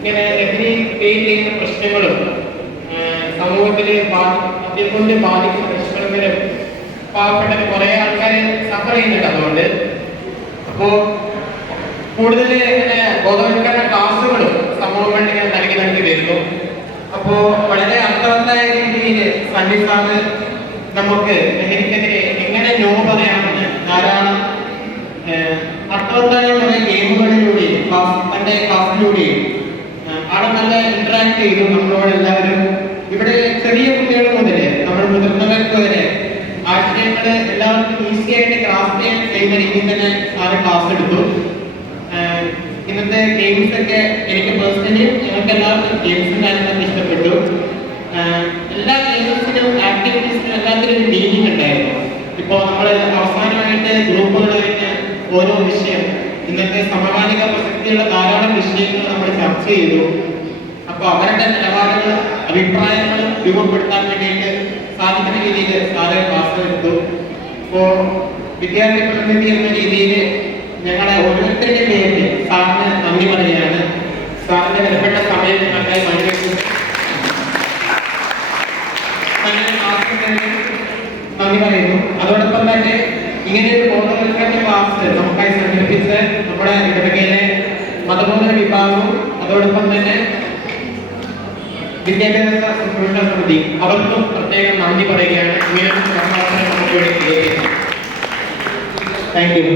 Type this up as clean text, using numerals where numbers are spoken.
ഇങ്ങനെ ലഹരി ഫെയിൽ ചെയ്യുന്ന പ്രശ്നങ്ങളും സമൂഹത്തിൽ അതിൽ കൊണ്ട് ബാധിക്കുന്ന പ്രശ്നങ്ങളും പാവപ്പെട്ട കുറെ ആൾക്കാർ സഫർ ചെയ്യുന്നുണ്ട്. അതുകൊണ്ട് അപ്പോൾ കൂടുതൽ ഇങ്ങനെ ബോധവൽക്കരണ ക്ലാസ്സുകളും സമൂഹങ്ങളിൽ ഇങ്ങനെ നൽകി വരുന്നു. അപ്പോൾ വളരെ അർത്ഥവത്തായ രീതിയിൽ സണ്ണി സാറ് നമുക്ക് ലഹരിക്കെതിരെ എങ്ങനെ നോ പറയാമെന്ന് ധാരാളം അർത്ഥവത്തായ കുറെ ഗെയിമുകളിലൂടെയും തന്റെ ക്ലാസ്സിലൂടെയും ആളെ നല്ല ഇന്ററാക്ട് ചെയ്തു നമ്മളോട് എല്ലാവരും. ഇവിടെ ചെറിയ കുട്ടികൾ മുതൽ നമ്മൾ മുതിർന്നവർക്ക് വരെ ആശയങ്ങൾ എല്ലാവർക്കും ഈസി ആയിട്ട് ക്ലാസ് ചെയ്യാൻ ചെയ്യുന്ന രീതിയിൽ തന്നെ സാറ് ക്ലാസ് എടുത്തു. ഇന്നത്തെ ഗെയിംസ് ഒക്കെ എനിക്ക് പേഴ്സണലി ഞങ്ങൾക്ക് എല്ലാവർക്കും ഗെയിംസും കാര്യങ്ങളൊക്കെ ഇഷ്ടപ്പെട്ടു. എല്ലാ ഗെയിംസിനും ആക്ടിവിറ്റീസിനും എല്ലാത്തിനും ഒരു മീനിങ് ഉണ്ടായിരുന്നു. ഇപ്പോൾ നമ്മൾ അവസാനമായിട്ട് ഗ്രൂപ്പുകളായിട്ട് ഓരോ വിഷയം ഇന്നത്തെ സമകാലിക പ്രസക്തിയുള്ള ധാരാളം വിഷയങ്ങൾ നമ്മൾ ചർച്ച ചെയ്തു. അപ്പോൾ അവരുടെ നിലപാടുകളും അഭിപ്രായങ്ങളും രൂപപ്പെടുത്താൻ വേണ്ടിയിട്ട് സാധിക്കുന്ന രീതിയിൽ സാറ് ക്ലാസ് എടുത്തു. ഇപ്പോൾ വിദ്യാർത്ഥി പ്രതിനിധി എന്ന രീതിയിൽ ഞങ്ങളെ ഓരോരുത്തരുടെ പേരിൽ സാറിന് നന്ദി പറയുകയാണ്. സാറിന്റെ വിലപ്പെട്ട സമയം ഞങ്ങൾക്കായി മാറ്റിവെച്ചു. നന്ദി പറയുന്നു. അതോടൊപ്പം തന്നെ ഇങ്ങനെ ഒരു ബോധവൽക്കരണ ക്ലാസ് നമുക്കായി സംഘടിപ്പിച്ച് നമ്മുടെ ഇടവകയിലെ മതബോധ വിഭാഗവും അതോടൊപ്പം തന്നെ വിദ്യാഭ്യാസ ശുശ്രൂഷ സമിതി അവർക്കും പ്രത്യേകം നന്ദി പറയുകയാണ്. ഇങ്ങനെ താങ്ക് യു.